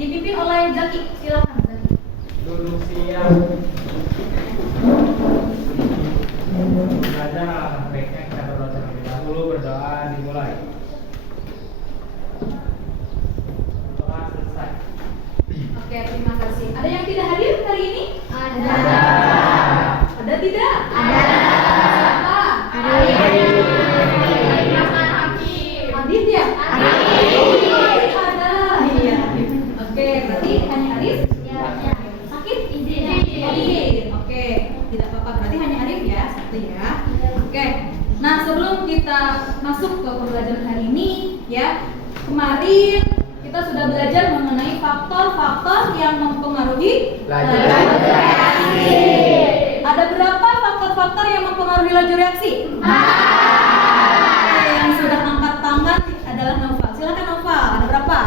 dipimpin oleh Zaki. Silakan Zaki. Duduk siap. Belajar alangkah baiknya kita berdoa terlebih dahulu. Berdoa dimulai. Doa selesai. Oke, terima kasih. Ada yang tidak hadir hari ini? Ada. Ada tidak? Ada. Siapa? Adit ya? Adit. Ada. Iya. Oke, berarti hanya Adit? Sakit? Izin. Oke, tidak apa-apa. Berarti hanya Arif ya, satu ya. Oke. Nah, sebelum kita masuk ke pembelajaran hari ini, ya, kemarin kita sudah belajar mengenai faktor-faktor yang mempengaruhi laju reaksi. Ada berapa faktor-faktor yang mempengaruhi laju reaksi? Oke, yang sudah angkat tangan adalah Nova. Silakan Nova. Ada berapa?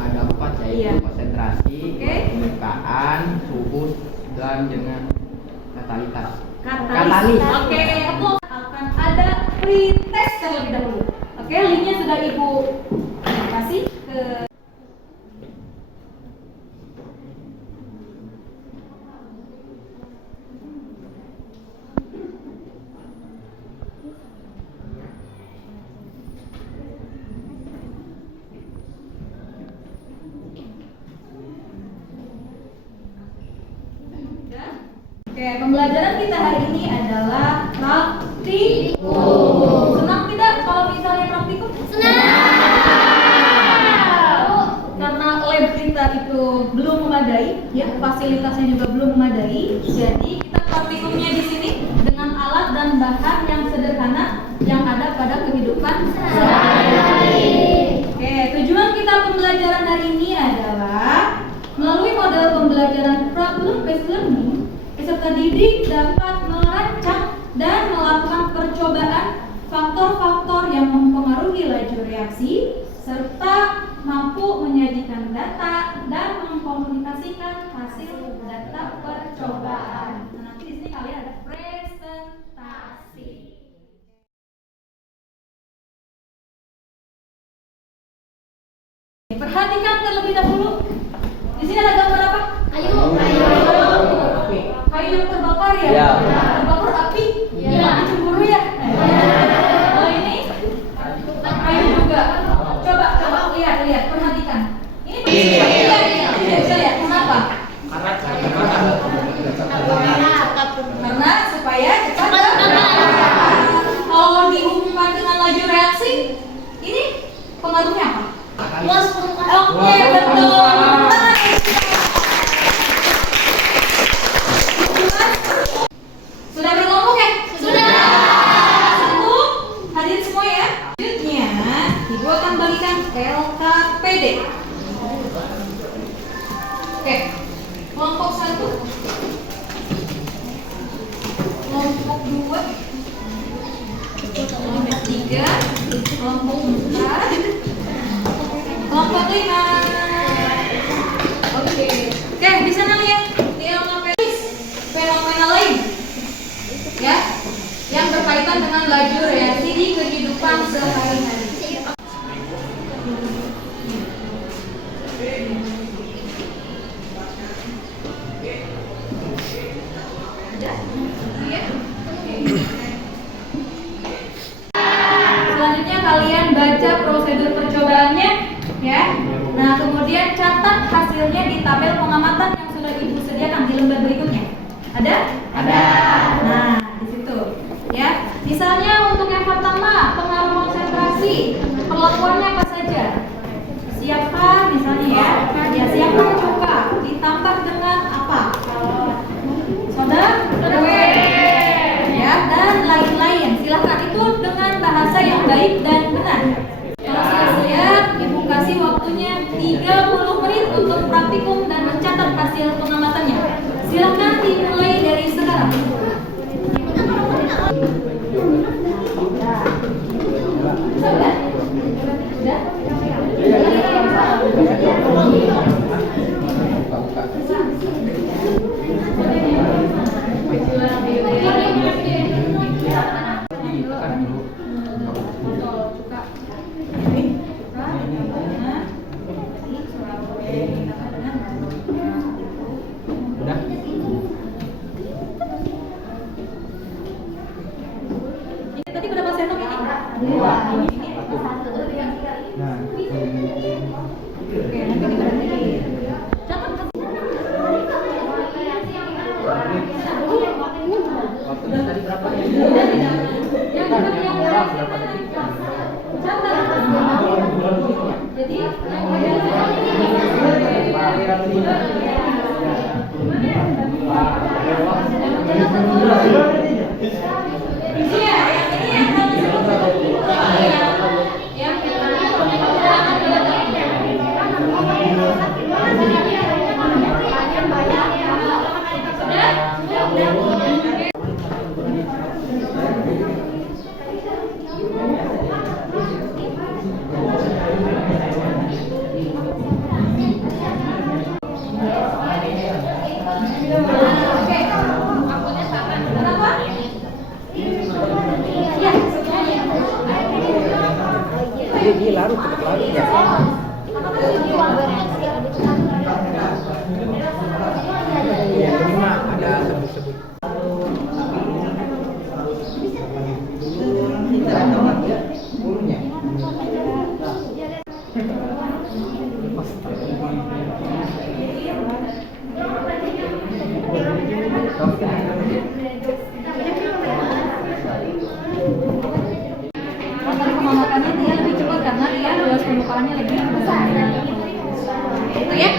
Ada 4 yaitu Iya. konsentrasi, Oke. permukaan, suhu, dan dengan katalitas. Katalis. Oke, aku akan ada pretest terlebih dahulu. Oke, linknya sudah Ibu kasih ke. Oke, pembelajaran kita hari ini adalah praktikum. Senang tidak kalau misalnya praktikum? Karena lab kita itu belum memadai, ya, fasilitasnya juga belum memadai. Jadi kita praktikumnya di sini dengan alat dan bahan yang sederhana yang ada pada kehidupan sehari-hari. Oke, tujuan kita pembelajaran hari ini adalah melalui model pembelajaran problem based learning, peserta didik dapat merancang dan melakukan percobaan faktor-faktor yang mempengaruhi laju reaksi serta mampu menyajikan data dan mengkomunikasikan hasil data percobaan. Nah, nanti di sini kalian ada presentasi. Perhatikan terlebih dahulu. Di sini ada gambar apa? Kayu. Kayu yang terbakar ya? Iya. Terbakar api? Iya. Api cemburu ya? Oh ini? Kayu juga. Coba lihat, perhatikan. Ini bisa lihat, kenapa? Karena supaya cepat terbakar. Kalau dihubungkan dengan laju reaksi, ini pengaruhnya apa? Luas permukaan. Oke, betul. Sudah berkelompok ya? Sudah. Satu, hadir semua ya. Selanjutnya, Ibu akan bagikan LKPD. Oke, kelompok 1, kelompok 2, kelompok 3, kelompok 4, kelompok 5. Oke, di sana lihat di LKPD fenomena lain, ya, yang berkaitan dengan laju reaksi di kehidupan sehari-hari. Selanjutnya kalian baca prosedur percobaannya, ya. Nah, kemudian catat hasilnya di tabel pengamatan yang sudah Ibu sediakan di lembar berikutnya. Ada? Ada. Nah, di situ, ya. Misalnya untuk yang pertama, pengaruh konsentrasi, perlakuannya apa saja? Siapkan misalnya ya. Ya, siapkan coba ditambah dengan apa? Soda, kue, ya, dan lain-lain. Silahkan itu dengan bahasa yang baik dan benar. Kalau sudah siap, Ibu kasih waktunya 30 menit untuk praktikum dan mencatat hasil pengamatannya. Silahkan dimulai dari sekarang. Sudah? Nah, Oke, nanti diperhatiin. Waktunya tadi berapa ya? Yang Berapa detik? Jadi Dia larut, cepet larut ya. Yang kelima ada sebut-sebut. Bulunya. pemanasannya dia lebih cepat karena dia luas permukaannya lebih besar. Itu ya.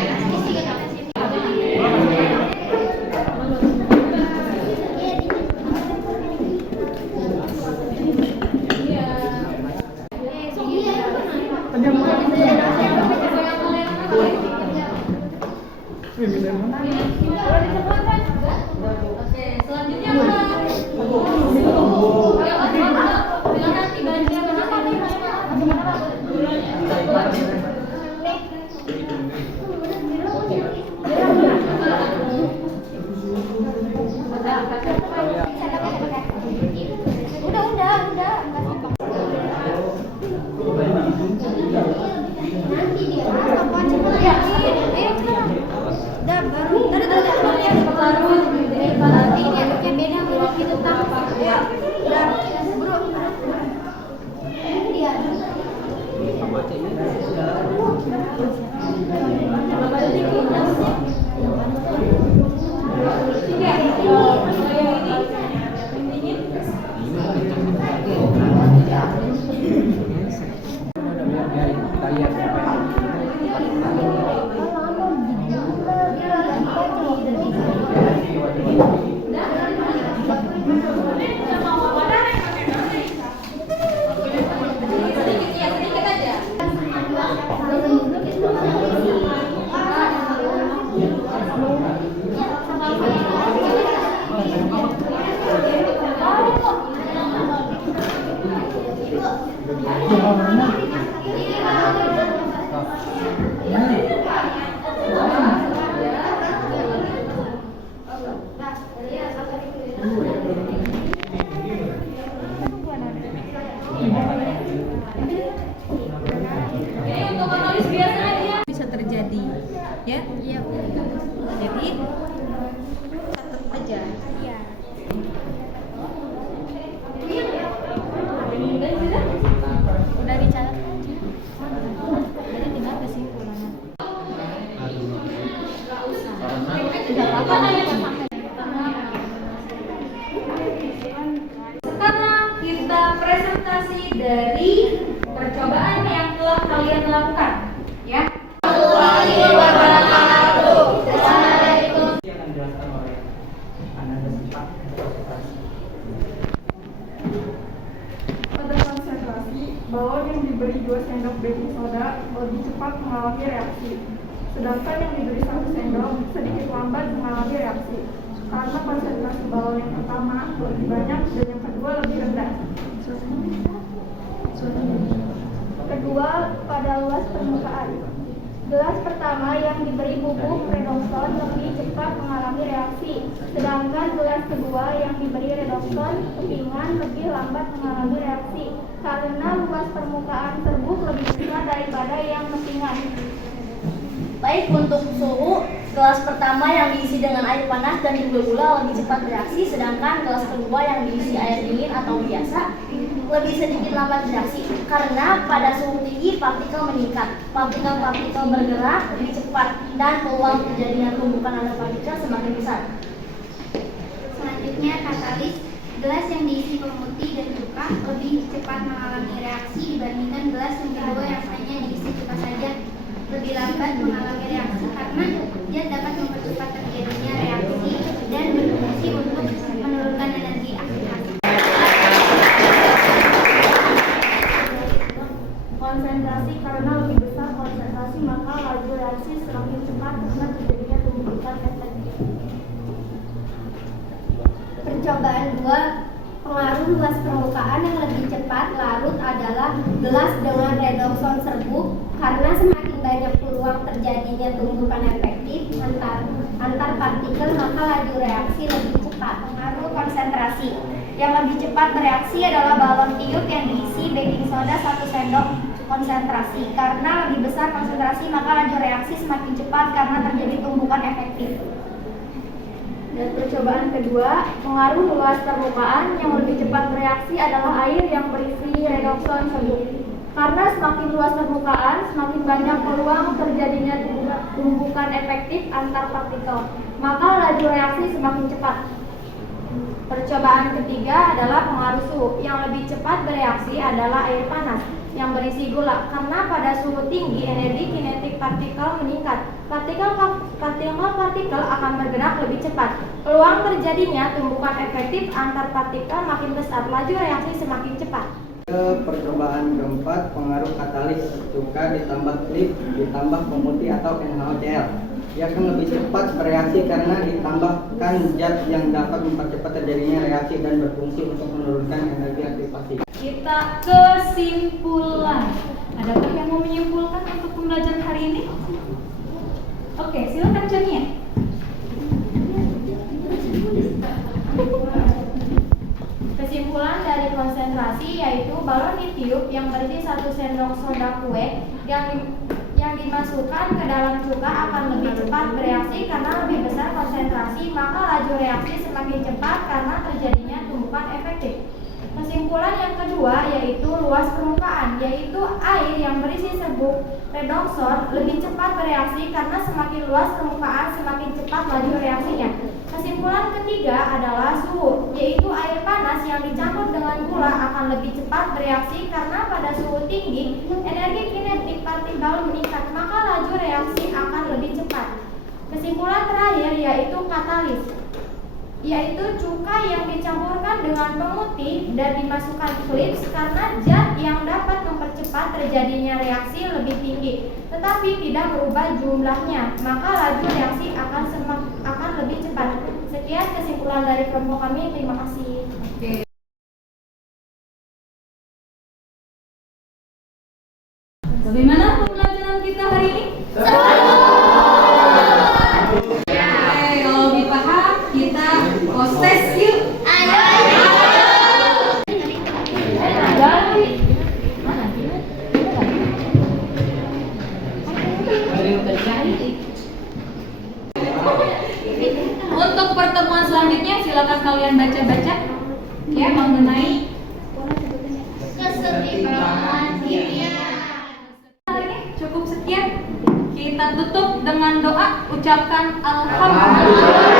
Oke, selanjutnya silakan dibantu untuk menulis biasanya dia bisa terjadi, ya? Iya. Jadi catat aja. Iya. Udah dicatat aja. Jadi tinggal kesimpulannya. Tidak apa-apa nanya. Sekarang kita presentasi dari percobaan yang telah kalian lakukan, ya. Pada konsentrasi, balon yang diberi 2 sendok baking soda lebih cepat mengalami reaksi, sedangkan yang diberi 1 sendok sedikit lambat mengalami reaksi, karena konsentrasi balon yang pertama lebih banyak dan yang kedua lebih rendah. Kedua, pada luas permukaan. Gelas pertama yang diberi bubuk redoxon lebih cepat mengalami reaksi, sedangkan gelas kedua yang diberi redoxon kepingan lebih lambat mengalami reaksi, karena luas permukaan serbuk lebih besar daripada yang kepingan. Baik untuk suhu, gelas pertama yang diisi dengan air panas dan juga gula lebih cepat bereaksi, sedangkan gelas kedua yang diisi air dingin atau biasa lebih sedikit lambat bereaksi karena pada suhu tinggi partikel meningkat, partikel-partikel bergerak lebih cepat, dan peluang terjadinya tumbukan nanopartikel semakin besar. Selanjutnya, katalis. Gelas yang diisi pemutih dan cuka lebih cepat mengalami reaksi dibandingkan gelas yang kedua yang hanya diisi cuka saja. Lebih lambat mengalami reaksi karena zat dapat mempercepat terjadinya reaksi dan berfungsi untuk menurunkan energi aktivasi. Konsentrasi. Karena lebih besar konsentrasi maka laju reaksi semakin cepat karena terjadinya tumbukan efektif. Percobaan 2. Pengaruh luas permukaan yang lebih cepat larut adalah gelas dengan redokson serbuk karena semakin banyak peluang terjadinya tumbukan efektif antar partikel maka laju reaksi lebih cepat. Pengaruh konsentrasi. Yang lebih cepat bereaksi adalah balon tiup yang diisi baking soda 1 sendok konsentrasi. Karena lebih besar konsentrasi maka laju reaksi semakin cepat karena terjadi tumbukan efektif. Dan percobaan kedua, pengaruh luas permukaan yang lebih cepat bereaksi adalah air yang berisi redokson serbuk. Karena semakin luas permukaan, semakin banyak peluang terjadinya tumbukan efektif antar partikel, maka laju reaksi semakin cepat. Percobaan ketiga adalah pengaruh suhu. Yang lebih cepat bereaksi adalah air panas yang berisi gula, karena pada suhu tinggi energi kinetik partikel meningkat. Partikel akan bergerak lebih cepat. Peluang terjadinya tumbukan efektif antar partikel makin besar. Laju reaksi semakin cepat. Percobaan keempat, pengaruh katalis. Cuka ditambah klip ditambah pemutih atau NaOCl. Ia akan lebih cepat bereaksi karena ditambahkan zat yang dapat mempercepat terjadinya reaksi dan berfungsi untuk menurunkan energi aktivasi. Kita kesimpulan. Adakah yang mau menyimpulkan untuk pembelajaran hari ini? Oke, silakan Jania. Kesimpulan dari konsentrasi yaitu balon ditiup yang berisi 1 sendok soda kue yang dimasukkan ke dalam cuka akan lebih cepat bereaksi karena lebih besar konsentrasi, maka laju reaksi semakin cepat karena terjadinya tumbukan efektif. Kesimpulan yang kedua yaitu luas permukaan, yaitu air yang berisi serbuk redokson lebih cepat bereaksi karena semakin luas permukaan semakin cepat laju reaksinya. Kesimpulan ketiga adalah suhu, yaitu air panas yang dicampur dengan gula akan lebih cepat bereaksi karena pada suhu tinggi energi kinetik partikel meningkat, maka laju reaksi akan lebih cepat. Kesimpulan terakhir yaitu katalis, yaitu cuka yang dicampurkan dengan pemutih dan dimasukkan klips karena zat yang dapat mempercepat terjadinya reaksi lebih tinggi tetapi tidak berubah jumlahnya, maka laju reaksi akan lebih cepat. Sekian kesimpulan dari kelompok kami, terima kasih. Oke. Bagaimana pembelajaran kita hari ini? Kalau lebih paham, kita proses yuk. Untuk pertemuan selanjutnya silakan kalian baca-baca ya mengenai Kesetimbangan kimia. hari ini. Cukup sekian. Kita tutup dengan doa, ucapkan alhamdulillah.